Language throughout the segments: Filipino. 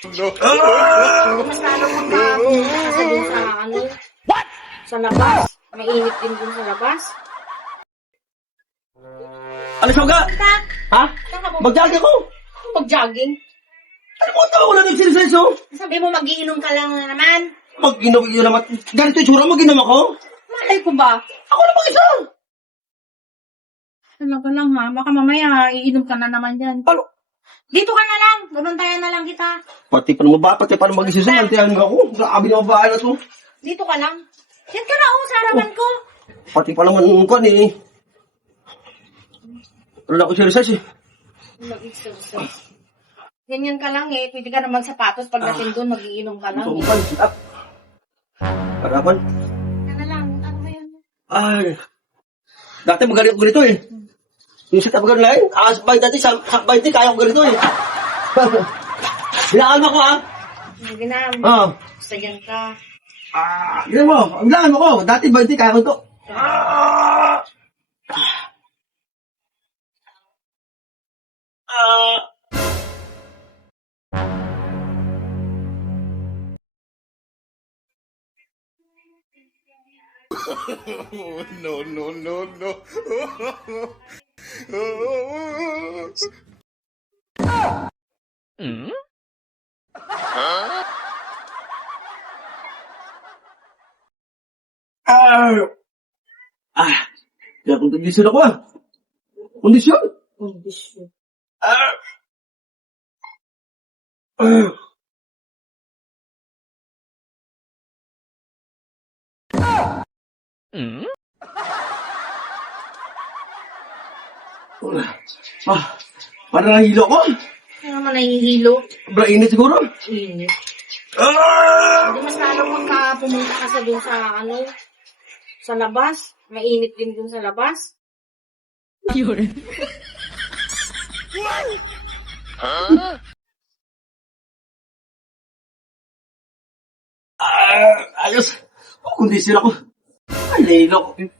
Mas lalo magka sa dun sa ano, sa labas. Mainit din dun sa labas. Alis mo ka? Tak! Ha? Saan ka ba? Mag-jogging ako. Mag-jogging? Ano mo tao? Wala nag-exercise oh. Sabi mo mag-iinom ka lang na naman. Mag-inom naman. Ganito yung tsura, mag-inom ako. Malay ko ba? Ako lang mag-isa. Talaga lang ha. Baka mamaya iinom ka na naman yan. Ano? Dito ka na lang. Banuntayan na lang kita. Pati pa naman ba? Pati pa naman mag-exercise. Nantiyan nga ako. Grabe na babae na to. Dito ka lang. Yan ka na sa harapan ko. Pati pa naman ko eh. Wala ako exercise eh. Mag-exercise. Ganyan ka lang eh. Pwede ka na magsapatos pagdating doon. Mag-iinom ka lang. Sumpan, sit up. Parapan. Yan na lang. Ano ba yan? Ay. Dati magaling ako ganito eh. Yung sit up ganito lang. Sabay dati, sabay dati, kaya ko ganito eh. Bilangan mo ko ha. Hindi na. Oo. Basta yan ka. Yan mo. Bilangan mo ko. Dati 20, kaya ko ito. No, no, no, no. Kaya kung kondisyon ako ah. Kondisyon? Kondisyon. Ah. Ah. Parang nahilo ko. Kaya naman nahihilo. Sobrang init siguro. Init. Ah! Hindi mas lalo pumunta ka sa dun sa ano, sa labas. Mainit din dun sa labas. Ayos. Kondisyon ako. Ay, nahilo ko.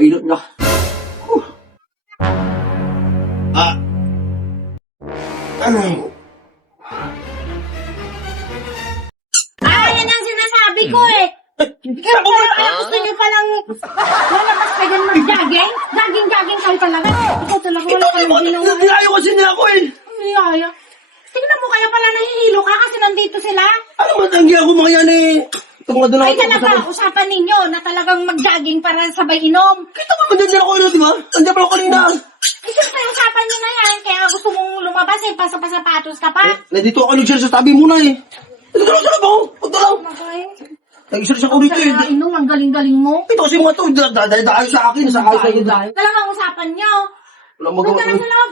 Ayot na. Ano? Yan ang sinasabi ko eh. Kaya gusto nyo palang lalabas kayo mag-jogging? Jogging kayo talaga. Ikaw talaga wala ka lang ginawa. Nilayo kasi niya ako eh. Niyaya. Tingnan mo kaya pala nahihilo ka kasi nandito sila. Ano matanggi ako mga yan eh. Ito mga doon Ay ako. talaga, usapan ninyo na talagang mag-jogging para sabay inom. Kita mo, nandiyan ako yun, di ba? Nandiyan pa ako kanina. Ay siyempre, usapan nyo na yan. Kaya gusto mong lumabas eh, pasapatos ka pa. Nandito ako nag-share sa tabi muna eh. Ito lang sa labaw. Ito lang. Nag-share ako dito eh. Kaya inom, ang galing-galing mo. Ito kasi mga to, dahil sa akin, sa akin. Talagang usapan nyo. Walang Huwag magawa ka na ko. sa loob.